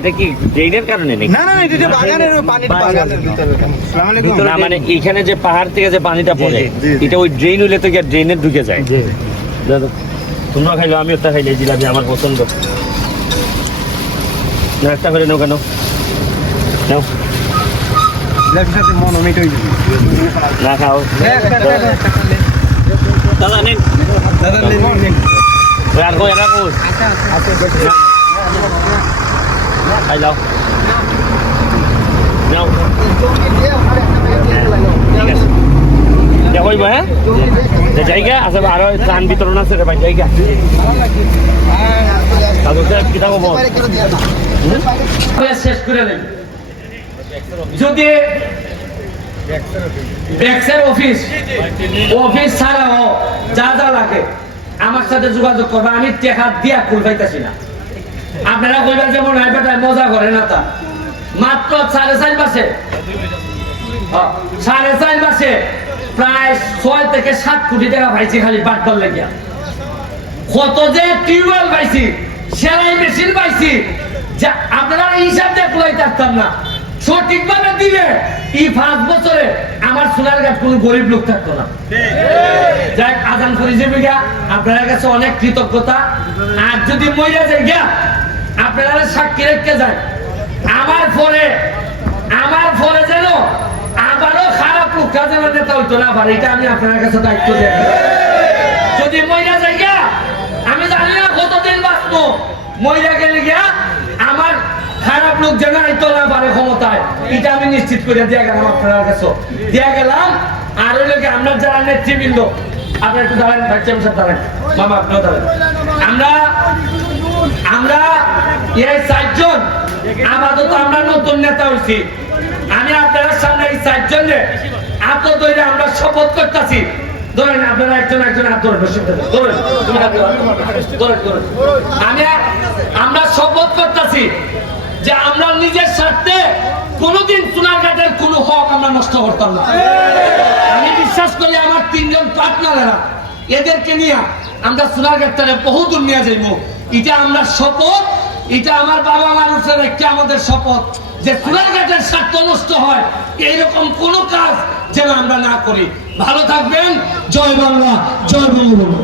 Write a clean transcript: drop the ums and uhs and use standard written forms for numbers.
এটা কি ড্রেনের কারণে নাকি? না না এটা যে বাগানের পানি বাগানের ভিতরে। আসসালামু আলাইকুম। না মানে এখানে যে পাহাড় থেকে যে পানিটা পড়ে এটা ওই ড্রেন হইলে তো ড্রেনে ঢুকে যায়। দাদা তোমরা খাইলো আমি ওটা খাইলে জিলাপি আমার পছন্দ। না একটা করে নাও কেন নাও জিলাপির সাথে মন অমিট হয়ে যাবে। না খাও দাদা নিন দাদা নেন আর কই না কই খাই যাও নাও ঠিক আছে যাবই বা হ্যাঁ জায়গা আছে আরো ত্রাণ বিতরণ আছে রে ভাই জায়গা কিতাব শেষ করে নেন যদি ট্যাক্সের অফিস ছাড়াও যা যা লাগে আমার সাথে যোগাযোগ করবে। আমি টাকা দিয়া কুল পাইতেছি না। আপনারা কইবেন যেমন মজা করে না তা মাত্র 4.5 মাসে 4.5 মাসে প্রায় 6 থেকে 7 কোটি টাকা পাইছি খালি বাটবার লাগিয়া। কত যে টিউবওয়েল পাইছি, সেলাই মেশিন পাইছি, যা আপনারা হিসাব দিয়ে কুলাইতে পারতাম না। সঠিকভাবে দিলে এই 5 বছরে আমার সোনারঘাট কোনো গরিব লোক থাকতো না। যাই আজান করি যে বিঘা আপনার কাছে অনেক কৃতজ্ঞতা। আর যদি মহিলা যায় গিয়া আপনারা সাক্ষী রেখে যায় আমার পরে যেন আবারও খারাপ লোকটা যেন নেতা হইতো না পারে, এটা আমি আপনার কাছে দায়িত্ব দেব। যদি মহিলা যায় গিয়া আমি জানি না কতদিন বাঁচবো, মহিলা গেলে গিয়া আমার খারাপ লোক যেন আইতো না পারে ক্ষমতায়, এটা আমি নিশ্চিত করে দিয়ে গেলাম আপনার কাছে দিয়ে গেলাম। আর ওই লোকে আমরা যারা নেতৃবৃন্দ আপনার একটু দাঁড়ান, ভাইচাম সাহেব দাঁড়ান, মামা আপনিও দাঁড়ান। আমরা এই 4 জন আপাতত আমরা নতুন নেতা হয়েছি। আমি আপনার সামনে এই 4 জনে হাত ধরে আমরা শপথ করতেছি। ধরেন আপনারা একজন হাত ধরেন, আমরা শপথ করতেছি যে আমরা নিজের স্বার্থে কোনোদিন সোনারঘাটের কোনো হক আমরা নষ্ট করতাম না। আমি বিশ্বাস করি আমার 3 জন পার্টনারেরা এদেরকে নিয়ে আমরা সোনারঘাটটারে বহু দূর নিয়ে যাইব। এটা আমরা শপথ, এটা আমার বাবা মানুষের একটা আমাদের শপথ যে সোনারঘাটের স্বার্থ নষ্ট হয় এইরকম কোনো কাজ যেন আমরা না করি। ভালো থাকবেন। জয় বাংলা, জয় বঙ্গবন্ধু।